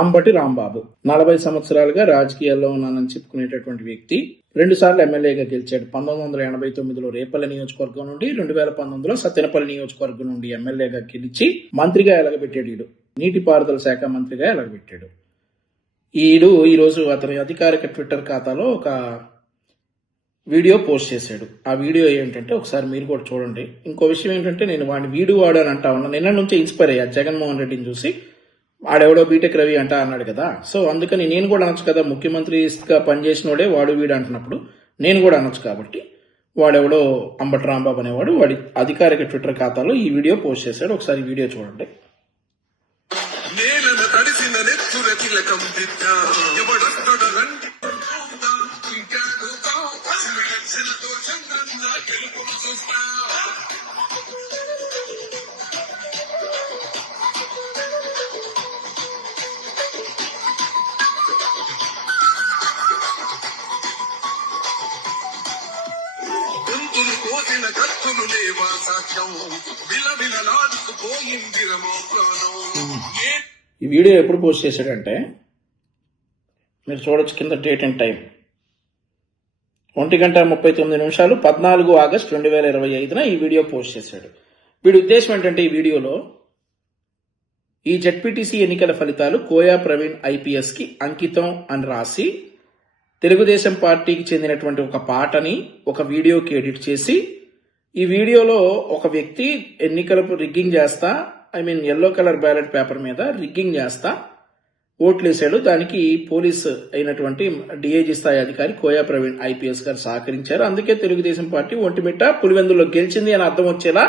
అంబటి రాంబాబు 40 సంవత్సరాలుగా రాజకీయాల్లో ఉన్నానని చెప్పుకునేటటువంటి వ్యక్తి 2 సార్లు ఎమ్మెల్యేగా గెలిచాడు. 1989లో రేపల్లి నియోజకవర్గం నుండి 2019లో సత్తెనపల్లి నియోజకవర్గం నుండి ఎమ్మెల్యేగా గెలిచి మంత్రిగా ఎలగబెట్టాడు. ఈడు నీటిపారుదల శాఖ మంత్రిగా ఎలగబెట్టాడు. ఈరోజు అతని అధికారిక ట్విట్టర్ ఖాతాలో ఒక వీడియో పోస్ట్ చేశాడు. ఆ వీడియో ఏంటంటే ఒకసారి మీరు కూడా చూడండి. ఇంకో విషయం ఏంటంటే నేను వాడిని వాడు అని అంటా ఉన్నా. నిన్న నుంచే ఇన్స్పైర్ అయ్యా జగన్మోహన్ రెడ్డిని చూసి. ఆడెవడో బీటెక్ రవి అంటా అన్నాడు కదా, సో అందుకని నేను కూడా అనొచ్చు కదా, ముఖ్యమంత్రిగా పనిచేసినోడే వాడు వీడు అంటున్నప్పుడు నేను కూడా అనొచ్చు. కాబట్టి వాడెవడో అంబటి రాంబాబు అనేవాడు వాడి అధికారిక ట్విట్టర్ ఖాతాలో ఈ వీడియో పోస్ట్ చేశాడు. ఒకసారి వీడియో చూడండి. ఈ వీడియో ఎప్పుడు పోస్ట్ చేశాడంటే మీరు చూడొచ్చు కింద డేట్ అండ్ టైం 1:39 14 ఆగస్టు 2025 ఈ వీడియో పోస్ట్ చేశాడు. వీడి ఉద్దేశం ఏంటంటే ఈ వీడియోలో ఈ జెడ్పీటీసీ ఎన్నికల ఫలితాలు కోయా ప్రవీణ్ ఐపీఎస్ కి అంకితం అని రాసి తెలుగుదేశం పార్టీకి చెందినటువంటి ఒక పాటని ఒక వీడియోకి ఎడిట్ చేసి ఈ వీడియోలో ఒక వ్యక్తి ఎన్నికలకు రిగ్గింగ్ చేస్తా ఎల్లో కలర్ బ్యాలెట్ పేపర్ మీద రిగ్గింగ్ చేస్తా ఓట్లేసాడు. దానికి పోలీస్ అయినటువంటి డిఐజీ స్థాయి అధికారి కోయా ప్రవీణ్ ఐపీఎస్ గారు సహకరించారు. అందుకే తెలుగుదేశం పార్టీ ఒంటిమిట్ట పులివెందులో గెలిచింది అని అర్థం వచ్చేలా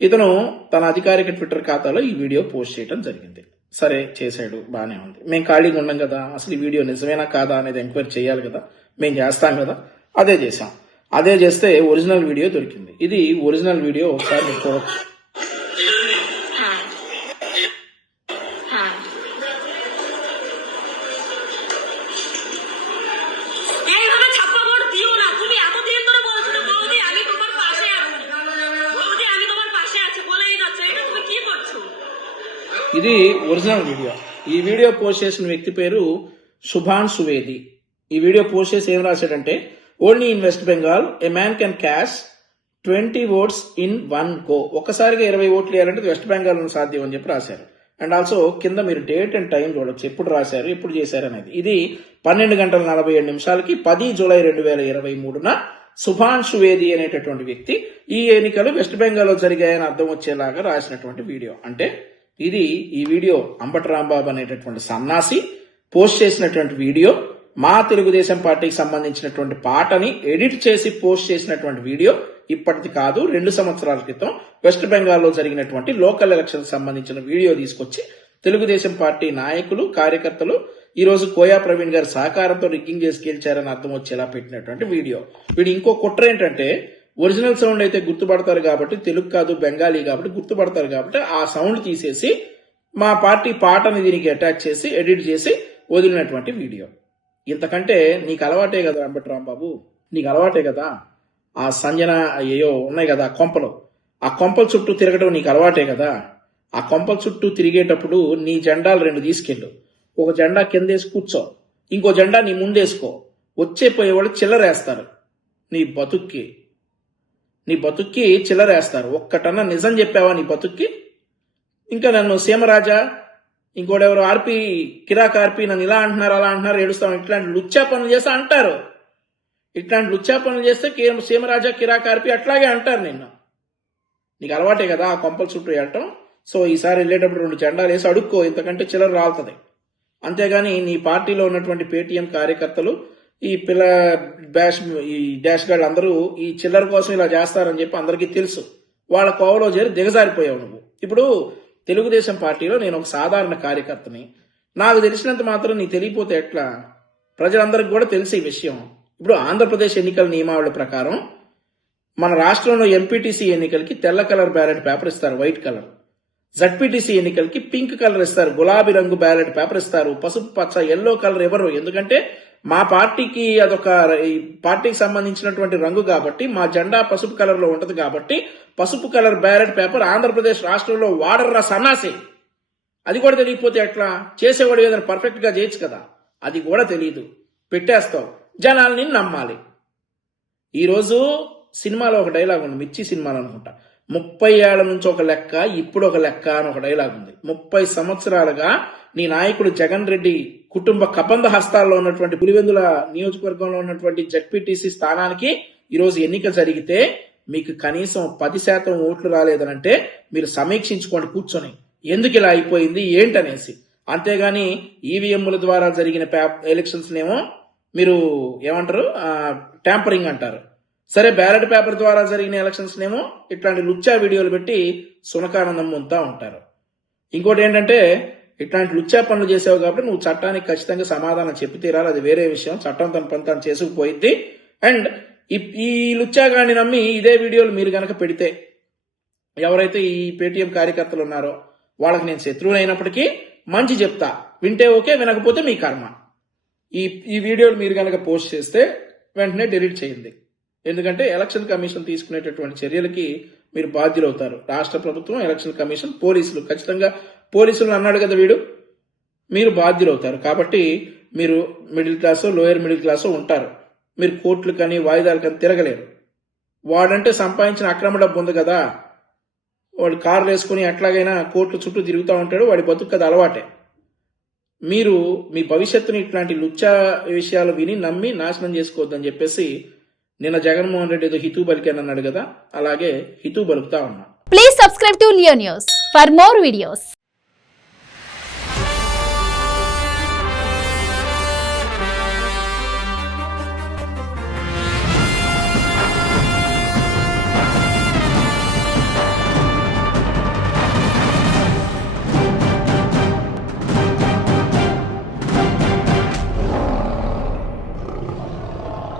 ఇతను తన అధికారిక ట్విట్టర్ ఖాతాలో ఈ వీడియో పోస్ట్ చేయడం జరిగింది. సరే చేశాడు, బానే ఉంది. మేము ఖాళీగా ఉన్నాం కదా, అసలు ఈ వీడియో నిజమేనా కాదా అనేది ఎంక్వైరీ చేయాలి కదా, మేము చేస్తాం కదా. అదే చేసాం. అదే చేస్తే ఒరిజినల్ వీడియో దొరికింది. ఇది ఒరిజినల్ వీడియో, ఒకసారి మీరు చూడొచ్చు. ఇది ఒరిజినల్ వీడియో. ఈ వీడియో పోస్ట్ చేసిన వ్యక్తి పేరు సుభాన్ సువేది. ఈ వీడియో పోస్ట్ చేసి ఏం రాశాడంటే, only in West Bengal a man can cast 20 votes in one go. ఒక్కసారిగా 20 ఓట్లు వేయాలంటే వెస్ట్ బెంగాల్ లో సాధ్యం అని చెప్పి రాశారు. అండ్ ఆల్సో కింద మీరు డేట్ అండ్ టైం చూడొచ్చు, ఎప్పుడు రాశారు, ఎప్పుడు చేశారు అనేది. ఇది 12:47 10 జూలై 2023 సుభాన్ సువేది అనేటటువంటి వ్యక్తి ఈ ఎన్నికలు వెస్ట్ బెంగాల్ లో జరిగాయని అర్థం వచ్చేలాగా రాసినటువంటి వీడియో. అంటే ఈ వీడియో అంబటి రాంబాబు అనేటటువంటి సన్నాసి పోస్ట్ చేసినటువంటి వీడియో. మా తెలుగుదేశం పార్టీకి సంబంధించినటువంటి పాటని ఎడిట్ చేసి పోస్ట్ చేసినటువంటి వీడియో. ఇప్పటిది కాదు, 2 సంవత్సరాల క్రితం వెస్ట్ బెంగాల్లో జరిగినటువంటి లోకల్ ఎలక్షన్ సంబంధించిన వీడియో తీసుకొచ్చి తెలుగుదేశం పార్టీ నాయకులు కార్యకర్తలు ఈ రోజు కోయా ప్రవీణ్ గారి సహకారంతో రిగ్గింగ్ చేసి గెలిచారని అర్థం వచ్చేలా పెట్టినటువంటి వీడియో. వీడు ఇంకో కుట్ర ఏంటంటే, ఒరిజినల్ సౌండ్ అయితే గుర్తుపడతారు కాబట్టి, తెలుగు కాదు బెంగాలీ కాబట్టి గుర్తుపడతారు కాబట్టి ఆ సౌండ్ తీసేసి మా పార్టీ పాటని దీనికి అటాచ్ చేసి ఎడిట్ చేసి వదిలినటువంటి వీడియో. ఇంతకంటే నీకు అలవాటే కదా అంబటి రాంబాబు, నీకు అలవాటే కదా. ఆ సంజన అయ్యో ఉన్నాయి కదా కొంపలు, ఆ కొంపల చుట్టూ తిరగడం నీకు అలవాటే కదా. ఆ కొంపల చుట్టూ తిరిగేటప్పుడు నీ జెండాలు 2 తీసుకెళ్ళు. ఒక జెండా కిందేసి కూర్చో, ఇంకో జెండా నీ ముందేసుకో. వచ్చే పోయేవాళ్ళు చిల్లరేస్తారు. నీ బతుక్కి చిల్లరేస్తారు. ఒక్కటన్నా నిజం చెప్పావా నీ బతుక్కి? ఇంకా నన్ను సీమరాజా ఇంకోటెవరు కిరాక్ ఆర్పి నన్ను ఇలా అంటున్నారు అలా అంటున్నారు ఏడుస్తాం, ఇట్లాంటి లుచ్చా పనులు చేస్తా అంటారు. ఇట్లాంటి లుచ్చా పనులు చేస్తే సీమరాజా కిరాక్ ఆర్పి అట్లాగే అంటారు నిన్ను. నీకు అలవాటే కదా ఆ కొంపల చుట్టూ వెళ్ళటం. సో ఈసారి వెళ్ళేటప్పుడు 2 జెండాలు వేసి అడుక్కో, ఇంతకంటే చిల్లర రాలుతుంది. అంతేగాని నీ పార్టీలో ఉన్నటువంటి పేటీఎం కార్యకర్తలు ఈ డాష్ గార్డ్ అందరూ ఈ చిల్లర కోసం ఇలా చేస్తారని చెప్పి అందరికీ తెలుసు. వాళ్ళ కోవలో చేరి దిగజారిపోయావు నువ్వు. ఇప్పుడు తెలుగుదేశం పార్టీలో నేను ఒక సాధారణ కార్యకర్తని, నాకు తెలిసినంత మాత్రం నీకు తెలియపోతే ఎట్లా? ప్రజలందరికీ కూడా తెలిసి ఈ విషయం. ఇప్పుడు ఆంధ్రప్రదేశ్ ఎన్నికల నియమావళి ప్రకారం మన రాష్ట్రంలో ఎంపీటీసీ ఎన్నికలకి తెల్ల కలర్ బ్యాలెట్ పేపర్ ఇస్తారు, వైట్ కలర్. జడ్పీటీసీ ఎన్నికలకి పింక్ కలర్ ఇస్తారు, గులాబీ రంగు బ్యాలెట్ పేపర్ ఇస్తారు. పసుపు పచ్చ ఎల్లో కలర్ ఎవరు? ఎందుకంటే మా పార్టీకి అదొక పార్టీకి సంబంధించినటువంటి రంగు కాబట్టి, మా జెండా పసుపు కలర్ లో ఉంటది కాబట్టి పసుపు కలర్ బ్యాలెట్ పేపర్ ఆంధ్రప్రదేశ్ రాష్ట్రంలో వాడర్రా సన్నాసి. అది కూడా తెలియకపోతే ఎట్లా? చేసేవాడు ఏదైనా పర్ఫెక్ట్గా చేయొచ్చు కదా, అది కూడా తెలియదు, పెట్టేస్తావు. జనాల్ని నమ్మాలి. ఈరోజు సినిమాలో ఒక డైలాగ్ ఉంది, మిర్చి సినిమాలో అనుకుంటా, 30 ఏళ్ల నుంచి ఒక లెక్క, ఇప్పుడు ఒక లెక్క అని ఒక డైలాగ్ ఉంది. 30 సంవత్సరాలుగా నీ నాయకుడు జగన్ రెడ్డి కుటుంబ కబంధ హస్తాల్లో ఉన్నటువంటి పులివెందుల నియోజకవర్గంలో ఉన్నటువంటి జడ్పీటీసీ స్థానానికి ఈరోజు ఎన్నిక జరిగితే మీకు కనీసం 10% ఓట్లు రాలేదనంటే మీరు సమీక్షించుకోండి కూర్చొని, ఎందుకు ఇలా అయిపోయింది ఏంటనేసి. అంతేగాని ఈవీఎంల ద్వారా జరిగిన ఎలక్షన్స్ నేమో మీరు ఏమంటారు, ట్యాంపరింగ్ అంటారు. సరే, బ్యాలెట్ పేపర్ ద్వారా జరిగిన ఎలక్షన్స్ నేమో ఇట్లాంటి లుచ్చా వీడియోలు పెట్టి సునకానందం పొందుతా ఉంటారు. ఇంకోటి ఏంటంటే, ఇట్లాంటి లుచ్చా పనులు చేసావు కాబట్టి నువ్వు చట్టానికి ఖచ్చితంగా సమాధానం చెప్పి తీరాలి, అది వేరే విషయం. చట్టం తన పని తాను చేసుకుపోయింది. అండ్ ఈ లుచ్చాగాన్ని నమ్మి ఇదే వీడియోలు మీరు గనక పెడితే, ఎవరైతే ఈ పేటీఎం కార్యకర్తలు ఉన్నారో వాళ్ళకి నేను శత్రువులు అయినప్పటికీ మంచి చెప్తా, వింటే ఓకే, వినకపోతే మీ కర్మ. ఈ వీడియోలు మీరు గనక పోస్ట్ చేస్తే వెంటనే డిలీట్ చేయండి. ఎందుకంటే ఎలక్షన్ కమిషన్ తీసుకునేటటువంటి చర్యలకి మీరు బాధ్యులవుతారు. రాష్ట్ర ప్రభుత్వం, ఎలక్షన్ కమిషన్, పోలీసులు, ఖచ్చితంగా పోలీసులు అన్నాడు కదా వీడు, మీరు బాధ్యులవుతారు. కాబట్టి మీరు మిడిల్ క్లాసో లోయర్ మిడిల్ క్లాసో ఉంటారు, మీరు కోర్టులు కానీ వాయిదాలు కానీ తిరగలేరు. వాడంటే సంపాదించిన అక్రమ డబ్బు ఉంది కదా, వాడు కార్లు వేసుకుని ఎట్లాగైనా కోర్టుల చుట్టూ తిరుగుతూ ఉంటాడు, వాడి బతుకు కదా అలవాటే. మీరు మీ భవిష్యత్తుని ఇట్లాంటి లుచ్చా విషయాలు విని నమ్మి నాశనం చేసుకోవద్దని చెప్పేసి నిన్న జగన్మోహన్ రెడ్డి ఏదో హితూ బలికాను అన్నాడు కదా, అలాగే హితూ బలుకుతా ఉన్నా. Please subscribe to Leo news for more videos.